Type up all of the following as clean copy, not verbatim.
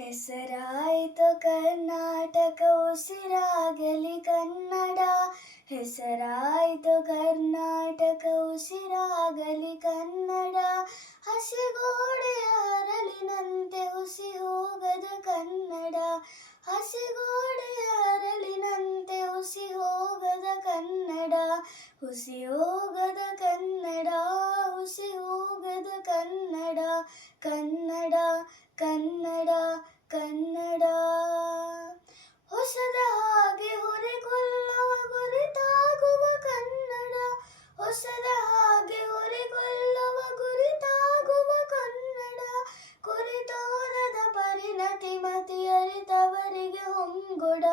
ಹೆಸರಾಯಿತು ಕರ್ನಾಟಕ ಉಸಿರಾಗಲಿ ಕನ್ನಡ. ಹೆಸರಾಯಿತು ಕರ್ನಾಟಕ ಉಸಿರಾಗಲಿ ಕನ್ನಡ. ಹಸಿಗೋಡೆಯ ಹರಳಿನಂತೆ ಹುಸಿ ಹೋಗದ ಕನ್ನಡ. ಹಸಿಗೋಡೆಯ ಹರಳಿನಂತೆ ಹುಸಿ ಹೋಗದ ಕನ್ನಡ. ಹುಸಿ ಹೋಗದ ಕನ್ನಡ, ಹುಸಿ ಹೋಗದ ಕನ್ನಡ. ಕನ್ನಡ ಕನ್ನಡ ಕನ್ನಡ. ಹೊಸದ ಹಾಗೆ ಹೊರೆಗೊಳ್ಳುವ ಗುರಿತಾಗುವ ಕನ್ನಡ. ಹೊಸದ ಹಾಗೆ ಹೊರೆಗೊಳ್ಳುವ ಗುರಿತಾಗುವ ಕನ್ನಡ. ಕುರಿತೋದದ ಪರಿಣತಿ ಮತಿ ಅರಿತವರಿಗೆ ಹೊಂಗೊಡ.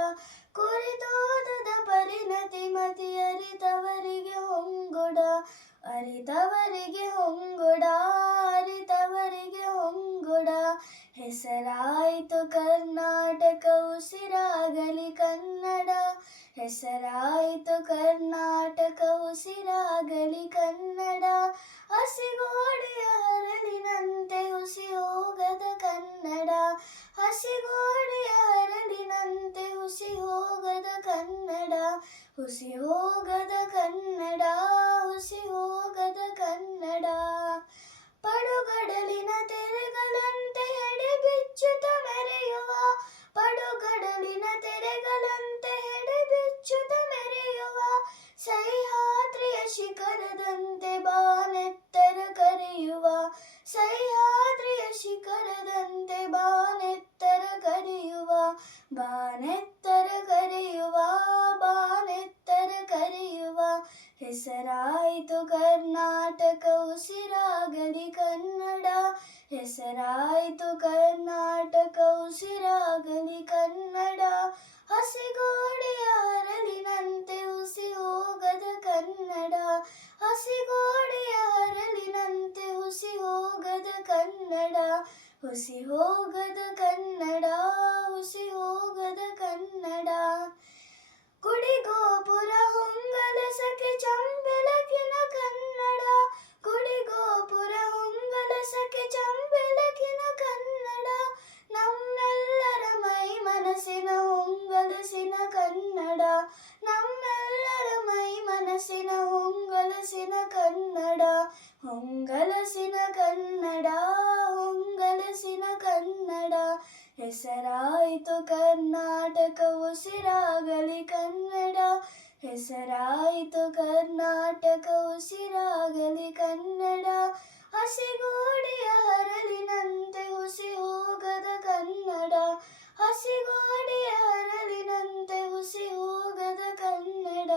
ಕುರಿತೋದದ ಪರಿಣತಿ ಮತಿ ಅರಿತವರಿಗೆ ಹೊಂಗೊಡ. ಅರಿತವರಿಗೆ ಹೊಂಗೊಡ, ಅರಿತವರಿಗೆ ಹೊಂಗೊಡ. ಹೆಸರಾಯಿತು ಕರ್ನಾಟಕ ಉಸಿರಾಗಲಿ ಕನ್ನಡ. ಹೆಸರಾಯಿತು ಕರ್ನಾಟಕ ಉಸಿರಾಗಲಿ ಕನ್ನಡ. ಹಸಿಗೋಡೆಯ ಹರಳಿನಂತೆ ಹುಸಿ ಹೋಗದ ಕನ್ನಡ. ಹಸಿಗೋಡೆಯ ಹರಳಿನಂತೆ ಹುಸಿ ಹೋಗದ ಕನ್ನಡ. ಹುಸಿ ಹೋಗದ ಕನ್ನಡ, ಹುಸಿ ಹೋಗದ ಕನ್ನಡ. ಪಡುಗಡಲಿನ ತೆರೆಗಳಂತೆ ಎಡೆ ಬಿಚ್ಚುತ್ತ ಮೆರೆಯುವ. ಪಡುಗಡಲಿನ ತೆರೆಗಳಂತೆ ಎಡೆ ಬಿಚ್ಚುತ್ತ ಮೆರೆಯುವ. ಸಹ್ಯಾದ್ರಿಯ ಶಿಖರದಂತೆ ಬಾನೆತ್ತರ ಕರೆಯುವ. ಸಹ್ಯಾದ್ರಿಯ ಶಿಖರದಂತೆ ಬಾನೆತ್ತರ ಕರೆಯುವ. ಬಾನೆತ್ತರ ಕರೆಯುವ, ಬಾನೆತ್ತರ ಕರೆಯುವ. ಹೆಸರಾಯಿತು ಕರ್ನಾಟಕ ಉಸಿರಾಗಲಿ ಕನ್ನಡ. ಹೆಸರಾಯಿತು ಕರ್ನಾಟಕ ಉಸಿರಾಗಲಿ ಕನ್ನಡ. ಹಸಿಗೋಡೆಯ ಹರಳಿನಂತೆ ಹುಸಿ ಹೋಗದ ಕನ್ನಡ. ಹಸಿಗೋಡೆಯ ಹರಳಿನಂತೆ ಹುಸಿ ಹೋಗದ ಕನ್ನಡ. ಹುಸಿ ಹೋಗದ ಕನ್ನಡ, ಹುಸಿ ಹೋಗದ ಕನ್ನಡ. ಗುಡಿಗೋಪುರ ಹೊಂಗಲಸಕ್ಕೆ ಚಂಬೆಳಕಿನ ಕನ್ನಡ. ಗುಡಿಗೋಪುರ ಹೊಂಗಲಸಕ್ಕೆ ಚಂಬೆಳಕಿನ ಕನ್ನಡ. ನಮ್ಮೆಲ್ಲರ ಮೈ ಮನಸ್ಸಿನ ಹೊಂಗಲಸಿನ ಕನ್ನಡ. ನಮ್ಮೆಲ್ಲರ ಮೈ ಮನಸ್ಸಿನ ಹೊಂಗಲಸಿನ ಕನ್ನಡ. ಹೊಂಗಲಸಿನ ಕನ್ನಡ, ಹೊಂಗಲಸಿನ ಕನ್ನಡ. ಹೆಸರಾಯಿತು ಕರ್ನಾಟಕ ಉಸಿರಾಗಲಿ ಕನ್ನಡ. ಹೆಸರಾಯಿತು ಕರ್ನಾಟಕ ಉಸಿರಾಗಲಿ ಕನ್ನಡ. ಹಸಿಗೋಡೆಯ ಹರಳಿನಂತೆ ಹುಸಿ ಹೋಗದ ಕನ್ನಡ. ಹಸಿಗೋಡೆಯ ಹರಳಿನಂತೆ ಹುಸಿ ಹೋಗದ ಕನ್ನಡ.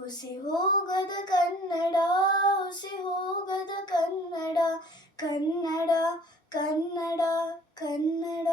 ಹುಸಿ ಹೋಗದ ಕನ್ನಡ, ಹುಸಿ ಹೋಗದ ಕನ್ನಡ. ಕನ್ನಡ ಕನ್ನಡ ಕನ್ನಡ.